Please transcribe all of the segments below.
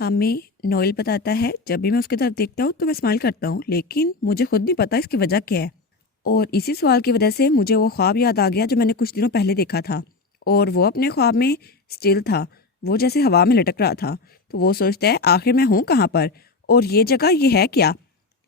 हमें नोएल बताता है जब भी मैं उसकी तरफ देखता हूँ तो मैं स्माइल करता हूँ, लेकिन मुझे खुद नहीं पता इसकी वजह क्या है। और इसी सवाल की वजह से मुझे वो ख्वाब याद आ गया जो मैंने कुछ दिनों पहले देखा था। और वो अपने ख्वाब में स्टिल था, वो जैसे हवा में लटक रहा था। तो वो सोचता है आखिर मैं हूँ कहाँ पर और ये जगह ये है क्या।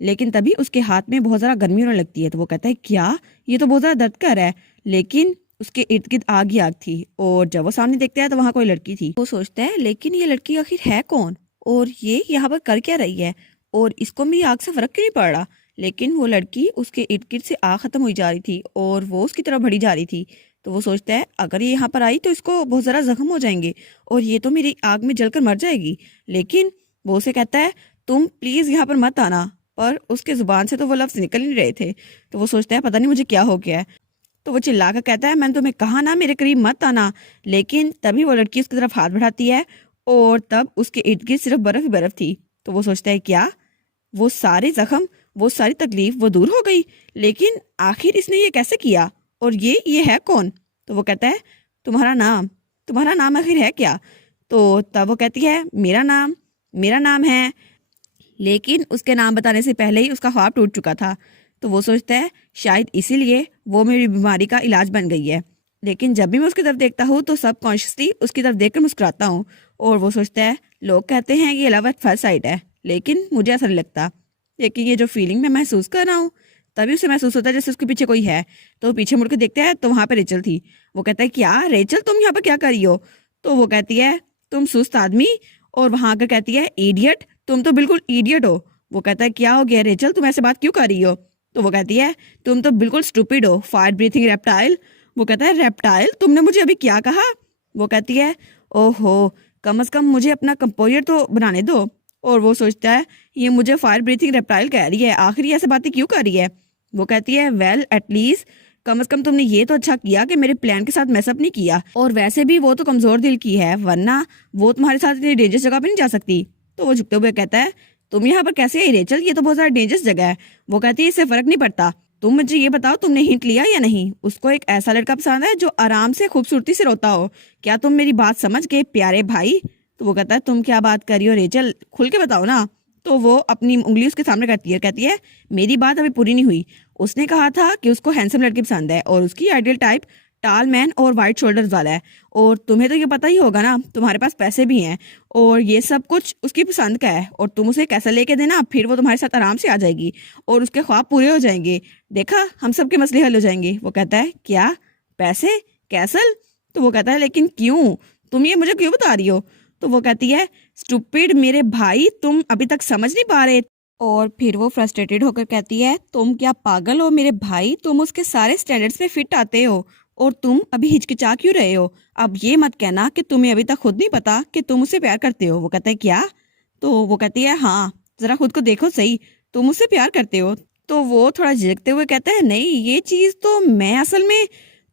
लेकिन तभी उसके हाथ में बहुत ज़्यादा गर्मी होने लगती है, तो वो कहता है क्या, ये तो बहुत ज़्यादा दर्द कर रहा है। लेकिन उसके इर्द गिर्द आग ही आग थी, और जब वो सामने देखता है तो वहाँ कोई लड़की थी। वो सोचता है लेकिन ये लड़की आखिर है कौन, और ये यहाँ पर कर क्या रही है, और इसको मेरी आग से फर्क क्यों नहीं पड़ रहा। लेकिन वो लड़की उसके इर्द गिर्द से आग खत्म हुई जा रही थी और वो उसकी तरफ बढ़ी जा रही थी। तो वो सोचता है अगर ये यहाँ पर आई तो इसको बहुत ज़रा जख्म हो जाएंगे और ये तो मेरी आग में जलकर मर जाएगी। लेकिन वो उसे कहता है तुम प्लीज़ यहाँ पर मत आना, पर उसके जुबान से तो वो लफ्ज़ निकल नहीं रहे थे। तो वो सोचता है पता नहीं मुझे क्या हो गया है। तो वो चिल्लाकर कहता है मैंने तुम्हें कहा ना मेरे करीब मत आना। लेकिन तभी वो लड़की उसकी तरफ हाथ बढ़ाती है और तब उसके इर्द गिर्द सिर्फ बर्फ ही बर्फ थी। तो वो सोचता है क्या, वो सारे जख्म, वो सारी तकलीफ वो दूर हो गई। लेकिन आखिर इसने ये कैसे किया, और ये है कौन। तो वो कहता है तुम्हारा नाम आखिर है क्या। तो तब वो कहती है मेरा नाम है। लेकिन उसके नाम बताने से पहले ही उसका ख्वाब टूट चुका था। तो वो सोचता है शायद इसीलिए वो मेरी बीमारी का इलाज बन गई है। लेकिन जब भी मैं उसकी तरफ देखता हूँ तो सबकॉन्शियसली उसकी तरफ देखकर मुस्कुराता हूँ। और वो सोचता है लोग कहते हैं ये लव एट फर्स्ट साइट है, लेकिन मुझे ऐसा नहीं लगता। लेकिन ये जो फीलिंग मैं महसूस कर रहा हूँ, तभी उसे महसूस होता है जैसे उसके पीछे कोई है। तो वो पीछे मुड़ के देखता है तो वहाँ पर रेचल थी। वो कहता है क्या रेचल तुम यहाँ पर क्या कर रही हो। तो वो कहती है तुम सुस्त आदमी, और वहाँ आकर कहती है इडियट, तुम तो बिल्कुल इडियट हो। वो कहता है क्या हो गया रेचल, तुम ऐसे बात क्यों कर रही हो। तो वो कहती है तुम तो बिल्कुल स्टूपिड हो, फायर ब्रीथिंग रेप्टाइल। वो कहता है रेप्टाइल, तुमने मुझे अभी क्या कहा। वो कहती है ओहो, कम से कम मुझे अपना कंपोजर तो बनाने दो। और वो सोचता है ये मुझे फायर ब्रीथिंग रेप्टाइल कह रही है, आखिर ये ऐसे बातें क्यों कर रही है। वो कहती है वेल एटलीस्ट कम से कम तुमने ये तो अच्छा किया कि मेरे प्लान के साथ मैसअप नहीं किया, और वैसे भी वो तो कमजोर दिल की है, वरना वो तुम्हारे साथ इतनी डेंजरस जगह पे नहीं जा सकती। तो वो झुकते हुए कहता है तुम यहाँ पर कैसे आई रेचल, ये तो बहुत ज्यादा डेंजरस जगह है। वो कहती है इससे फर्क नहीं पड़ता, तुम मुझे ये बताओ तुमने हिंट लिया या नहीं। उसको एक ऐसा लड़का पसंद है जो आराम से खूबसूरती से रोता हो। क्या तुम मेरी बात समझ गए प्यारे भाई। तो वो कहता है तुम क्या बात कर रही हो रेचल, खुल के बताओ ना। तो वो अपनी उंगली उसके सामने करती है, कहती है मेरी बात अभी पूरी नहीं हुई। उसने कहा था कि उसको हैंडसम लड़की पसंद है और उसकी आइडियल टाइप टाल मैन और वाइट शोल्डर्स वाला है। और तुम्हें तो ये पता ही होगा ना, तुम्हारे पास पैसे भी हैं और ये सब कुछ उसकी पसंद का है, और तुम उसे कैसा लेके देना, फिर वो तुम्हारे साथ आराम से आ जाएगी और उसके ख्वाब पूरे हो जाएंगे। देखा हम सबके मसले हल हो जाएंगे। वो कहता है क्या, पैसे, कैसल। तो वो कहता है लेकिन क्यों, तुम ये मुझे क्यों बता रही हो। तो वो कहती है स्टूपिड मेरे भाई, तुम अभी तक समझ नहीं पा रहे। और फिर वो फ्रस्ट्रेटेड होकर कहती है तुम क्या पागल हो मेरे भाई, तुम उसके सारे स्टैंडर्ड्स पे फिट आते हो और तुम अभी हिचकिचा क्यों रहे हो। अब ये मत कहना कि तुम्हें अभी तक खुद नहीं पता कि तुम उसे प्यार करते हो। वो कहता है क्या। तो वो कहती है हाँ, जरा खुद को देखो सही, तुम उससे प्यार करते हो। तो वो थोड़ा झिझकते हुए कहता है नहीं ये चीज़ तो मैं असल में।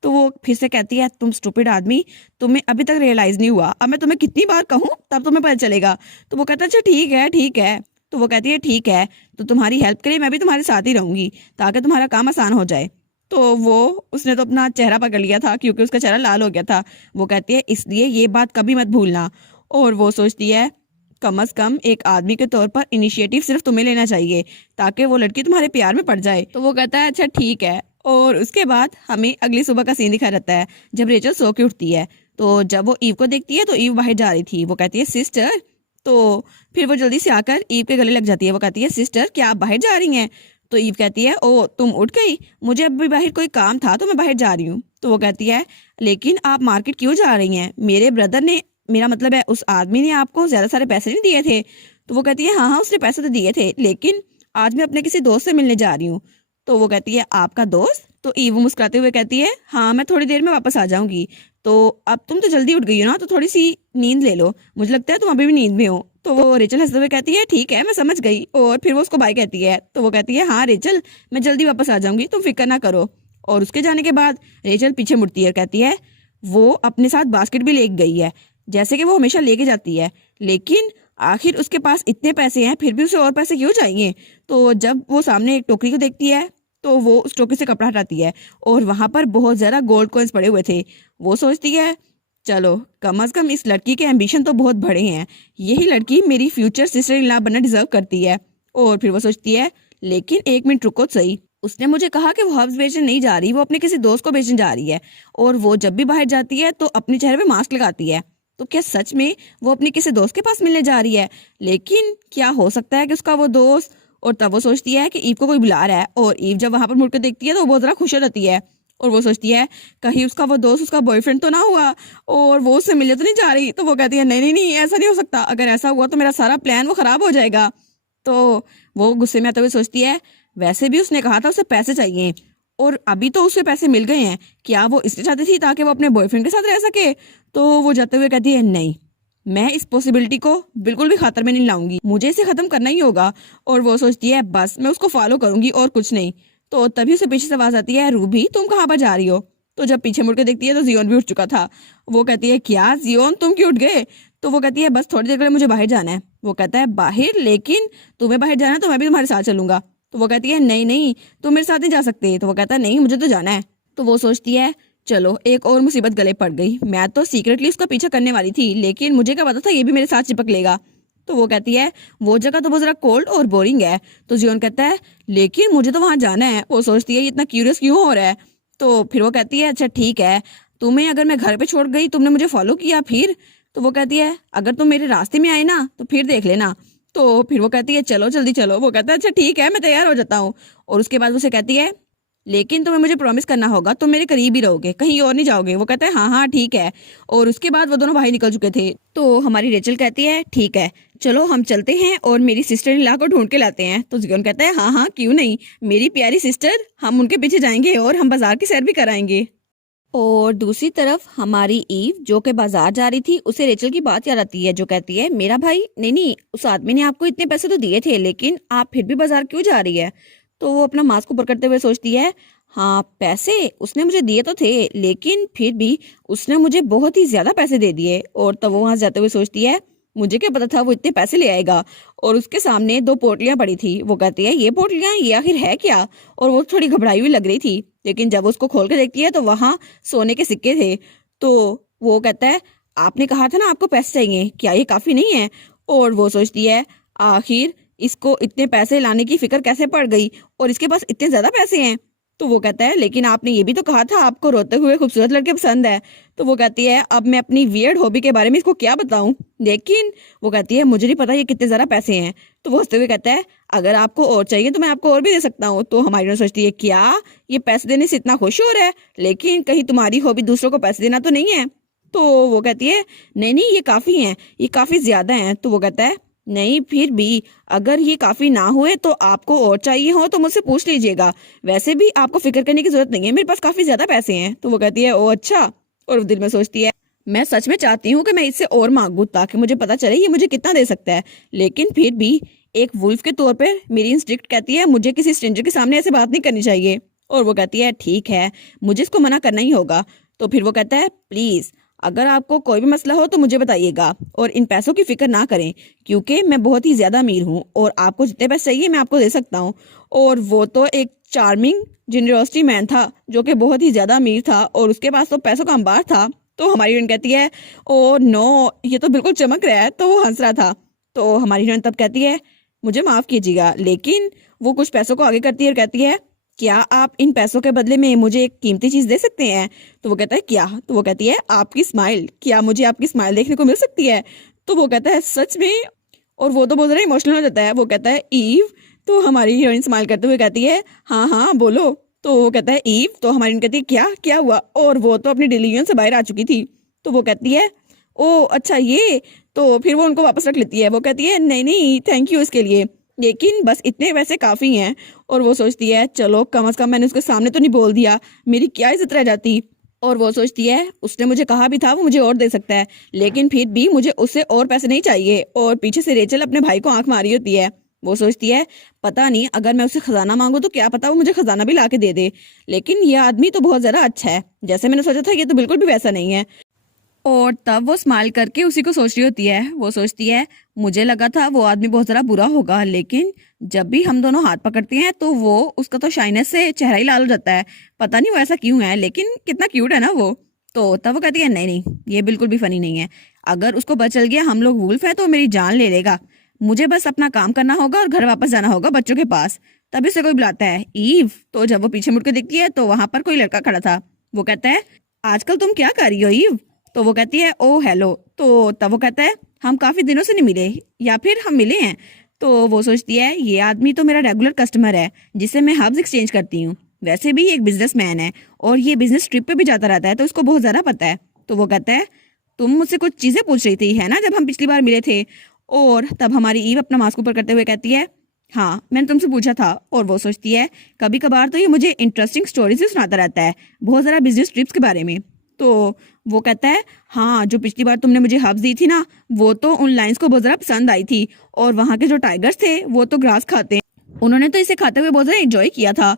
तो वो फिर से कहती है तुम स्टूपिड आदमी, तुम्हें अभी तक रियलाइज नहीं हुआ, अब मैं तुम्हें कितनी बार कहूँ तब तुम्हें पता चलेगा। तो वो कहता है अच्छा ठीक है ठीक है। तो वो कहती है ठीक है, तो तुम्हारी हेल्प के लिए मैं भी तुम्हारे साथ ही रहूंगी ताकि तुम्हारा काम आसान हो जाए। तो वो उसने तो अपना चेहरा पकड़ लिया था क्योंकि उसका चेहरा लाल हो गया था। वो कहती है इसलिए ये बात कभी मत भूलना। और वो सोचती है कम से कम एक आदमी के तौर पर इनिशिएटिव सिर्फ तुम्हें लेना चाहिए ताकि वो लड़की तुम्हारे प्यार में पड़ जाए। तो वो कहता है अच्छा ठीक है। और उसके बाद हमें अगली सुबह का सीन दिखा रहता है जब रेचल सो के उठती है। तो जब वो ईव को देखती है तो ईव बाहर जा रही थी। वो कहती है सिस्टर। तो फिर वो जल्दी से आकर ईव के गले लग जाती है। वो कहती है सिस्टर क्या आप बाहर जा रही हैं। तो ईव कहती है ओ तुम उठ गई, मुझे अभी बाहर कोई काम था तो मैं बाहर जा रही हूँ। तो वो कहती है लेकिन आप मार्केट क्यों जा रही हैं, मेरे ब्रदर ने, मेरा मतलब है उस आदमी ने आपको ज्यादा सारे पैसे नहीं दिए थे। तो वो कहती है हाँ हाँ उसने पैसे तो दिए थे, लेकिन आज मैं अपने किसी दोस्त से मिलने जा रही हूँ। तो वो कहती है आपका दोस्त। तो ईव मुस्कुराते हुए कहती है हाँ मैं थोड़ी देर में वापस आ जाऊंगी। तो अब तुम तो जल्दी उठ गई हो ना, तो थोड़ी सी नींद ले लो, मुझे लगता है तुम अभी भी नींद में हो। तो वो रेचल हंसते हुए कहती है ठीक है मैं समझ गई, और फिर वो उसको बाय कहती है। तो वो कहती है हाँ रेचल मैं जल्दी वापस आ जाऊंगी, तुम फिक्र ना करो। और उसके जाने के बाद रेचल पीछे मुड़ती है, कहती है वो अपने साथ बास्केट भी लेके गई है जैसे कि वो हमेशा लेके जाती है, लेकिन आखिर उसके पास इतने पैसे हैं फिर भी उसे और पैसे क्यों चाहिए। तो जब वो सामने एक टोकरी को देखती है तो वो उस टोकरी से कपड़ा हटाती है और वहां पर बहुत ज्यादा गोल्ड कॉइन्स पड़े हुए थे। वो सोचती है चलो कम से कम इस लड़की के एम्बिशन तो बहुत बड़े हैं, यही लड़की मेरी फ्यूचर सिस्टर इन लॉ बनना डिजर्व करती है। और फिर वो सोचती है लेकिन एक मिनट रुको सही, उसने मुझे कहा कि वो हर्ब्स बेचने नहीं जा रही, वो अपने किसी दोस्त को बेचने जा रही है। और वो जब भी बाहर जाती है तो अपने चेहरे पे मास्क लगाती है, तो क्या सच में वो अपने किसी दोस्त के पास मिलने जा रही है? लेकिन क्या हो सकता है कि उसका वो दोस्त। और तब वो सोचती है कि ईव को कोई बुला रहा है, और ईव जब वहां पर मुड़कर देखती है तो वो बहुत ज़्यादा खुश हो जाती है। और वो सोचती है कहीं उसका वो दोस्त उसका बॉयफ्रेंड तो ना हुआ और वो उससे मिलने तो नहीं जा रही। तो वो कहती है नहीं नहीं नहीं, ऐसा नहीं हो सकता, अगर ऐसा हुआ तो मेरा सारा प्लान वो खराब हो जाएगा। तो वो गुस्से में आते हुए सोचती है वैसे भी उसने कहा था उसे पैसे चाहिए, और अभी तो उसे पैसे मिल गए हैं, क्या वो इसलिए चाहती थी ताकि वो अपने बॉयफ्रेंड के साथ रह सके? तो वो जाते हुए कहती है नहीं, मैं इस पॉसिबिलिटी को बिल्कुल भी खतरे में नहीं लाऊंगी, मुझे इसे खत्म करना ही होगा। और वो सोचती है बस मैं उसको फॉलो करूंगी और कुछ नहीं। तो तभी उसे पीछे से आवाज आती है रूबी तुम कहाँ पर जा रही हो? तो जब पीछे मुड़ के देखती है तो जियोन भी उठ चुका था। वो कहती है क्या जियोन तुम क्यों उठ गए? तो वो कहती है बस थोड़ी देर के लिए मुझे बाहर जाना है। वो कहता है बाहर? लेकिन तुम्हें बाहर जाना है तो मैं भी तुम्हारे साथ चलूंगा। तो वो कहती है नहीं नहीं, तुम मेरे साथ नहीं जा सकते। तो वो कहता है नहीं मुझे तो जाना है। तो वो सोचती है चलो एक और मुसीबत गले पड़ गई, मैं तो सीक्रेटली उसका पीछा करने वाली थी, लेकिन मुझे क्या पता था ये भी मेरे साथ चिपक लेगा। तो वो कहती है वो जगह तो बहुत जरा कोल्ड और बोरिंग है। तो जियोन कहता है लेकिन मुझे तो वहां जाना है। वो सोचती है ये इतना क्यूरियस क्यों हो रहा है? तो फिर वो कहती है अच्छा ठीक है, तुम्हें अगर मैं घर पे छोड़ गई, तुमने मुझे फॉलो किया फिर? तो वो कहती है अगर तुम मेरे रास्ते में आए ना तो फिर देख लेना। तो फिर वो कहती है चलो जल्दी चलो। वो कहता है अच्छा ठीक है मैं तैयार हो जाता हूँ। और उसके बाद उसे कहती है लेकिन तुम्हें मुझे प्रॉमिस करना होगा तुम मेरे करीब ही रहोगे, कहीं और नहीं जाओगे। वो कहता है हाँ हाँ ठीक है। और उसके बाद वो दोनों बाहर निकल चुके थे। तो हमारी रेचल कहती है ठीक है चलो हम चलते हैं और मेरी सिस्टर इन लॉ को ढूंढ के लाते हैं। तो जियोन कहता है हाँ हाँ क्यों नहीं, मेरी प्यारी सिस्टर, हम उनके पीछे जाएंगे और हम बाजार की सैर भी कराएंगे। और दूसरी तरफ हमारी ईव जो कि बाजार जा रही थी, उसे रेचल की बात याद आती है जो कहती है मेरा भाई नहीं नहीं, उस आदमी ने आपको इतने पैसे तो दिए थे लेकिन आप फिर भी बाजार क्यों जा रही है? तो वो अपना मास्क ऊपर करते हुए सोचती है हाँ पैसे उसने मुझे दिए तो थे, लेकिन फिर भी उसने मुझे बहुत ही ज्यादा पैसे दे दिए। और तब वो वहां से जाते हुए सोचती है मुझे क्या पता था वो इतने पैसे ले आएगा। और उसके सामने दो पोटलियां पड़ी थी। वो कहती है ये पोटलियां ये आखिर है क्या? और वो थोड़ी घबराई हुई लग रही थी, लेकिन जब उसको खोल के देखती है तो वहां सोने के सिक्के थे। तो वो कहता है आपने कहा था ना आपको पैसे चाहिए, क्या ये काफी नहीं है? और वो सोचती है आखिर इसको इतने पैसे लाने की फिक्र कैसे पड़ गई और इसके पास इतने ज्यादा पैसे हैं। तो वो कहता है लेकिन आपने ये भी तो कहा था आपको रोते हुए खूबसूरत लड़के पसंद है। तो वो कहती है अब मैं अपनी वियर्ड हॉबी के बारे में इसको क्या बताऊं? लेकिन वो कहती है मुझे नहीं पता ये कितने ज्यादा पैसे हैं। तो वो हंसते हुए कहता है अगर आपको और चाहिए तो मैं आपको और भी दे सकता हूँ। तो हमारी सोचती है क्या ये पैसे देने से इतना खुश हो रहा है, लेकिन कहीं तुम्हारी हॉबी दूसरों को पैसे देना तो नहीं है? तो वो कहती है नहीं नहीं ये काफी है, ये काफी ज्यादा है। तो वो कहता है नहीं फिर भी अगर ये काफी ना हुए तो आपको और चाहिए हो तो मुझसे पूछ लीजिएगा, वैसे भी आपको फिक्र करने की जरूरत नहीं है, मेरे पास काफी ज्यादा पैसे हैं। तो वो कहती है ओ अच्छा। और वो दिल में सोचती है मैं सच में चाहती हूँ कि मैं इससे और मांगू ताकि मुझे पता चले ये मुझे कितना दे सकता है, लेकिन फिर भी एक वुल्फ के तौर पर मेरी इंस्टिंक्ट कहती है मुझे किसी स्ट्रेंजर के सामने ऐसे बात नहीं करनी चाहिए। और वो कहती है ठीक है मुझे इसको मना करना ही होगा। तो फिर वो कहता है प्लीज अगर आपको कोई भी मसला हो तो मुझे बताइएगा और इन पैसों की फिक्र ना करें, क्योंकि मैं बहुत ही ज्यादा अमीर हूँ और आपको जितने पैसे चाहिए मैं आपको दे सकता हूँ। और वो तो एक चार्मिंग जेनरोसिटी मैन था जो कि बहुत ही ज्यादा अमीर था और उसके पास तो पैसों का अंबार था। तो हमारी हीरोइन कहती है ओ नो ये तो बिल्कुल चमक रहा है। तो वो हंस रहा था। तो हमारी हीरोइन तब कहती है मुझे माफ कीजिएगा, लेकिन वो कुछ पैसों को आगे करती है और कहती है क्या आप इन पैसों के बदले में मुझे एक कीमती चीज दे सकते हैं? तो वो कहता है क्या? तो वो कहती है आपकी स्माइल, क्या मुझे आपकी स्माइल देखने को मिल सकती है? तो वो कहता है सच में? और वो तो बहुत ज्यादा इमोशनल हो जाता है। वो कहता है ईव। तो हमारी हीरोइन स्माइल करते हुए कहती है हाँ हाँ बोलो। तो वो कहता है ईव। तो हमारी हीरोइन कहती है क्या क्या हुआ? और वो तो अपनी डिलीजन से बाहर आ चुकी थी। तो वो कहती है ओ अच्छा ये। तो फिर वो उनको वापस रख लेती है। वो कहती है नहीं नहीं थैंक यू इसके लिए, लेकिन बस इतने वैसे काफी हैं। और वो सोचती है चलो कम से कम मैंने उसके सामने तो नहीं बोल दिया, मेरी क्या इज्जत रह जाती। और वो सोचती है उसने मुझे कहा भी था वो मुझे और दे सकता है, लेकिन फिर भी मुझे उससे और पैसे नहीं चाहिए। और पीछे से रेचल अपने भाई को आंख मारी होती है। वो सोचती है पता नहीं अगर मैं उससे खजाना मांगू तो क्या पता वो मुझे खजाना भी ला के दे दे, लेकिन ये आदमी तो बहुत ज्यादा अच्छा है, जैसे मैंने सोचा था ये तो बिल्कुल भी वैसा नहीं है। और तब वो स्माइल करके उसी को सोच रही होती है। वो सोचती है मुझे लगा था वो आदमी बहुत ज़रा बुरा होगा, लेकिन जब भी हम दोनों हाथ पकड़ते हैं तो वो उसका तो शाइनेस से चेहरा ही लाल हो जाता है, पता नहीं वो ऐसा क्यों है, लेकिन कितना क्यूट है ना वो। तो तब वो कहती है नहीं नहीं, ये बिल्कुल भी फनी नहीं है। अगर उसको पता चल गया हम लोग वुल्फ है तो मेरी जान ले लेगा। मुझे बस अपना काम करना होगा और घर वापस जाना होगा बच्चों के पास। तभी उसे कोई बुलाता है, ईव। तो जब वो पीछे मुड़ के देखती है तो वहां पर कोई लड़का खड़ा था। वो कहता है, आजकल तुम क्या कर रही हो ईव? तो वो कहती है, ओ हेलो। तो तब वो कहता है, हम काफी दिनों से नहीं मिले, या फिर हम मिले हैं। तो वो सोचती है, ये आदमी तो मेरा रेगुलर कस्टमर है जिससे मैं हब्स एक्सचेंज करती हूँ। वैसे भी ये एक बिजनेसमैन है और ये बिजनेस ट्रिप पे भी जाता रहता है, तो उसको बहुत ज्यादा पता है। तो वो कहता है, तुम मुझसे कुछ चीजें पूछ रही थी है ना जब हम पिछली बार मिले थे? और तब हमारी ईव अपना मास्क ऊपर करते हुए कहती है, हाँ मैंने तुमसे पूछा था। और वो सोचती है, कभी कभार तो ये मुझे इंटरेस्टिंग स्टोरीज भी सुनाता रहता है, बहुत सारा बिजनेस ट्रिप्स के बारे में। तो वो कहता है, हाँ जो पिछली बार तुमने मुझे हब्स दी थी ना, वो तो उन लाइंस को बहुत ज़्यादा पसंद आई थी। और वहाँ के जो टाइगर्स थे वो तो ग्रास खाते हैं, उन्होंने तो इसे खाते हुए बहुत ज़्यादा एंजॉय किया था।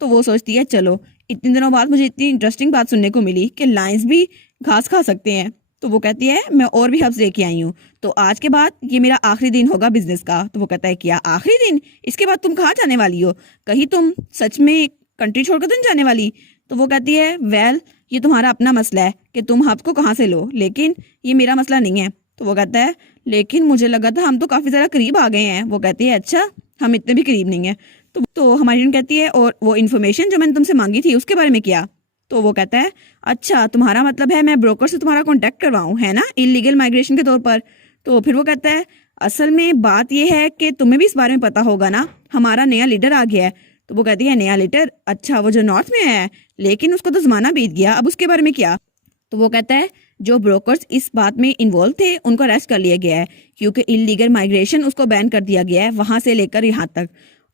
तो वो सोचती है, चलो इतने दिनों बाद मुझे इतनी इंटरेस्टिंग बात सुनने को मिली कि लायंस भी घास खा सकते हैं। तो वो कहती है, मैं और भी हब्स लेके आई हूँ, तो आज के बाद ये मेरा आखिरी दिन होगा बिजनेस का। तो वो कहता है, क्या आखिरी दिन? इसके बाद तुम कहाँ जाने वाली हो? कहीं तुम सच में कंट्री छोड़कर तो नहीं जाने वाली? तो वो कहती है, वेल ये तुम्हारा अपना मसला है कि तुम हब्स को कहाँ से लो, लेकिन ये मेरा मसला नहीं है। तो वो कहता है, लेकिन मुझे लगा था हम तो काफी ज्यादा करीब आ गए हैं। वो कहती है, अच्छा हम इतने भी करीब नहीं है। तो हमारी हीरोइन कहती है, और वो इन्फॉर्मेशन जो मैंने तुमसे मांगी थी उसके बारे में क्या? तो वो कहता है, अच्छा तुम्हारा मतलब है मैं ब्रोकर से तुम्हारा कांटेक्ट करवाऊं है ना, इलीगल माइग्रेशन के तौर पर? तो फिर वो कहता है, असल में बात यह है कि तुम्हें भी इस बारे में पता होगा ना, हमारा नया लीडर आ गया है। तो वो कहती है, नया लीडर? अच्छा वो जो नॉर्थ में आया है, लेकिन उसको तो जमाना बीत गया, अब उसके बारे में क्या? तो वो कहता है, जो ब्रोकर्स इस बात में इन्वॉल्व थे उनको अरेस्ट कर लिया गया है, क्योंकि इलीगल माइग्रेशन उसको बैन कर दिया गया है वहां से लेकर यहाँ तक,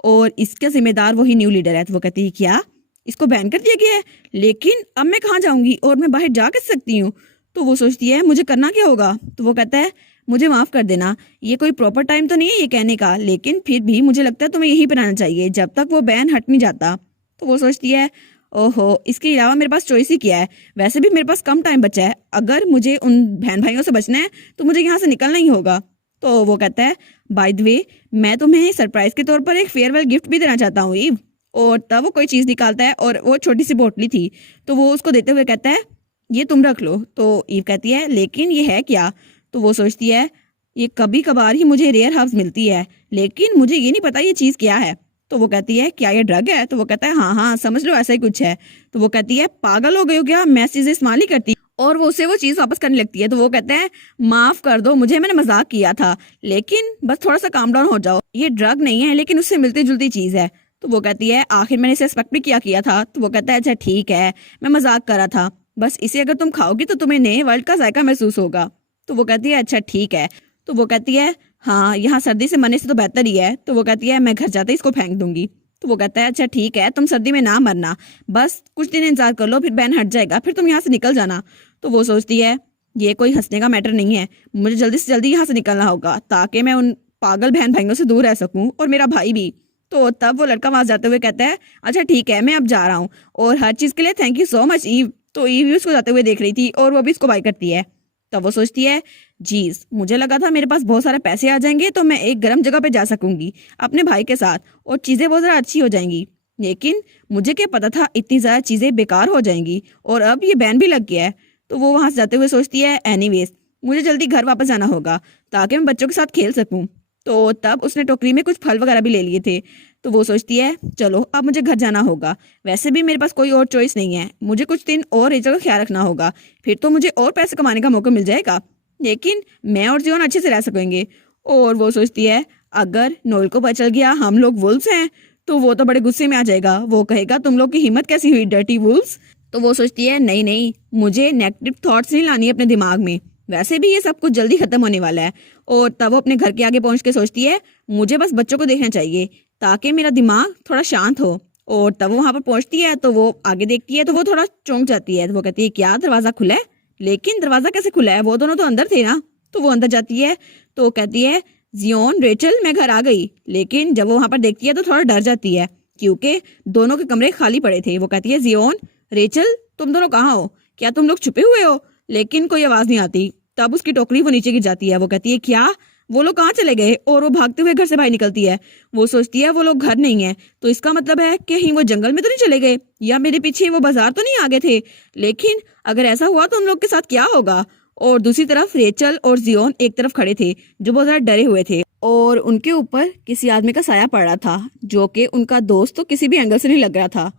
और इसका जिम्मेदार वही न्यू लीडर है। तो वो कहती है, क्या इसको बैन कर दिया गया है? लेकिन अब मैं कहाँ जाऊंगी और मैं बाहर जा कैसे सकती हूँ? तो वो सोचती है, मुझे करना क्या होगा? तो वो कहता है, मुझे माफ कर देना, ये कोई प्रॉपर टाइम तो नहीं है ये कहने का, लेकिन फिर भी मुझे लगता है तुम्हें यही बनाना चाहिए जब तक वो बैन हट नहीं जाता। तो वो सोचती है, ओहो इसके अलावा मेरे पास चॉइस ही क्या है? वैसे भी मेरे पास कम टाइम बचा है, अगर मुझे उन बहन भाइयों से बचना है तो मुझे यहाँ से निकलना ही होगा। तो वो कहता है, बाय द वे मैं तुम्हें सरप्राइज के तौर पर एक फेयरवेल गिफ्ट भी देना चाहता हूँ ईव। और तब वो कोई चीज़ निकालता है और वो छोटी सी बोतली थी, तो वो उसको देते हुए कहता है, ये तुम रख लो। तो ईव कहती है, लेकिन ये है क्या? तो वो सोचती है, ये कभी कभार ही मुझे रेयर हर्ब्स मिलती है, लेकिन मुझे ये नहीं पता ये चीज़ क्या है। तो वो कहती है, क्या ये ड्रग है? तो वो कहता है, हाँ हाँ समझ लो ऐसा ही कुछ है। तो वो कहती है, पागल हो गई हो क्या, मैं चीज़ें इस्तेमाल ही करती। और वो उसे वो चीज़ वापस करने लगती है। तो वो कहता है, माफ कर दो मुझे, मैंने मजाक किया था, लेकिन बस थोड़ा सा काम डाउन हो जाओ, ये ड्रग नहीं है लेकिन उससे मिलती जुलती चीज़ है। तो वो कहती है, आखिर मैंने इसे एक्सपेक्ट भी किया था। तो वो कहता है, अच्छा ठीक है मैं मजाक कर रहा था, बस इसे अगर तुम खाओगी तो तुम्हें नए वर्ल्ड का जायका महसूस होगा। तो वो कहती है, अच्छा ठीक है। तो वो कहती है, हाँ यहाँ सर्दी से मरने से तो बेहतर ही है। तो वो कहती है, मैं घर जाते ही इसको फेंक दूंगी। तो वो कहता है, अच्छा ठीक है तुम सर्दी में ना मरना, बस कुछ दिन इंतजार कर लो, फिर बैन हट जाएगा, फिर तुम यहाँ से निकल जाना। तो वो सोचती है, ये कोई हंसने का मैटर नहीं है, मुझे जल्दी से जल्दी यहाँ से निकलना होगा ताकि मैं उन पागल बहन भाइयों से दूर रह सकूं, और मेरा भाई भी। तो तब वो लड़का वहां जाते हुए कहता है, अच्छा ठीक है मैं अब जा रहा हूँ, और हर चीज के लिए थैंक यू सो मच ईव। तो ईव भी उसको जाते हुए देख रही थी और वो भी उसको बाय करती है। तब वो सोचती है, जीज मुझे लगा था मेरे पास बहुत सारे पैसे आ जाएंगे तो मैं एक गर्म जगह पे जा सकूंगी अपने भाई के साथ और चीजें बहुत ज्यादा अच्छी हो जाएंगी, लेकिन मुझे क्या पता था इतनी ज्यादा चीजें बेकार हो जाएंगी, और अब ये बैन भी लग गया है। तो वो वहां से जाते हुए सोचती है, एनीवेज मुझे जल्दी घर वापस जाना होगा ताकि मैं बच्चों के साथ खेल सकूं। तो तब उसने टोकरी में कुछ फल वगैरह भी ले लिए थे। तो वो सोचती है, चलो अब मुझे घर जाना होगा, वैसे भी मेरे पास कोई और चॉइस नहीं है, मुझे कुछ दिन और रेचल का ख्याल रखना होगा, फिर तो मुझे और पैसे कमाने का मौका मिल जाएगा, लेकिन मैं और जियोन अच्छे से रह सकेंगे। और वो सोचती है, अगर नोएल को पता चल गया हम लोग वुल्फ्स हैं तो वो तो बड़े गुस्से में आ जाएगा, वो कहेगा तुम लोग की हिम्मत कैसी हुई डर्टी वुल्फ्स। तो वो सोचती है, नहीं नहीं मुझे नेगेटिव थॉट्स नहीं लानी है अपने दिमाग में, वैसे भी ये सब कुछ जल्दी खत्म होने वाला है। और तब वो अपने घर के आगे पहुंच के सोचती है, मुझे बस बच्चों को देखना चाहिए ताकि मेरा दिमाग थोड़ा शांत हो। और तब वो वहां पर पहुंचती है तो वो आगे देखती है तो वो थोड़ा चौंक जाती है। तो वो कहती है, क्या दरवाजा खुला है? लेकिन दरवाजा कैसे खुला है, वो दोनों तो अंदर थे ना। तो वो अंदर जाती है तो कहती है, जियोन रेचल मैं घर आ गई। लेकिन जब वो वहां पर देखती है तो थोड़ा डर जाती है क्योंकि दोनों के कमरे खाली पड़े थे। वो कहती है, जियोन रेचल तुम दोनों कहाँ हो, क्या तुम लोग छुपे हुए हो? लेकिन कोई आवाज नहीं आती। तब उसकी टोकरी वो नीचे गिर जाती है। वो कहती है, क्या वो लोग कहाँ चले गए, और वो भागते हुए घर से बाहर निकलती है। वो सोचती है वो लोग घर नहीं है, तो इसका मतलब है कि कहीं वो जंगल में तो नहीं चले गए, या मेरे पीछे वो बाजार तो नहीं आ गए थे। लेकिन अगर ऐसा हुआ तो उन लोग के साथ क्या होगा। और दूसरी तरफ रेचल और जियोन एक तरफ खड़े थे, जो बहुत ज्यादा डरे हुए थे, और उनके ऊपर किसी आदमी का साया पड़ रहा था, जो कि उनका दोस्त तो किसी भी एंगल से नहीं लग रहा था।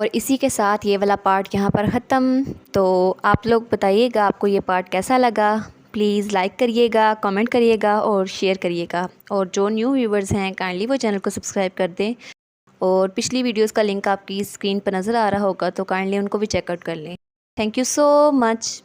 और इसी के साथ ये वाला पार्ट यहाँ पर ख़त्म। तो आप लोग बताइएगा आपको ये पार्ट कैसा लगा। प्लीज़ लाइक करिएगा, कमेंट करिएगा और शेयर करिएगा। और जो न्यू व्यूवर्स हैं काइंडली वो चैनल को सब्सक्राइब कर दें। और पिछली वीडियोस का लिंक आपकी स्क्रीन पर नज़र आ रहा होगा, तो काइंडली उनको भी चेकआउट कर लें। Thank you so much.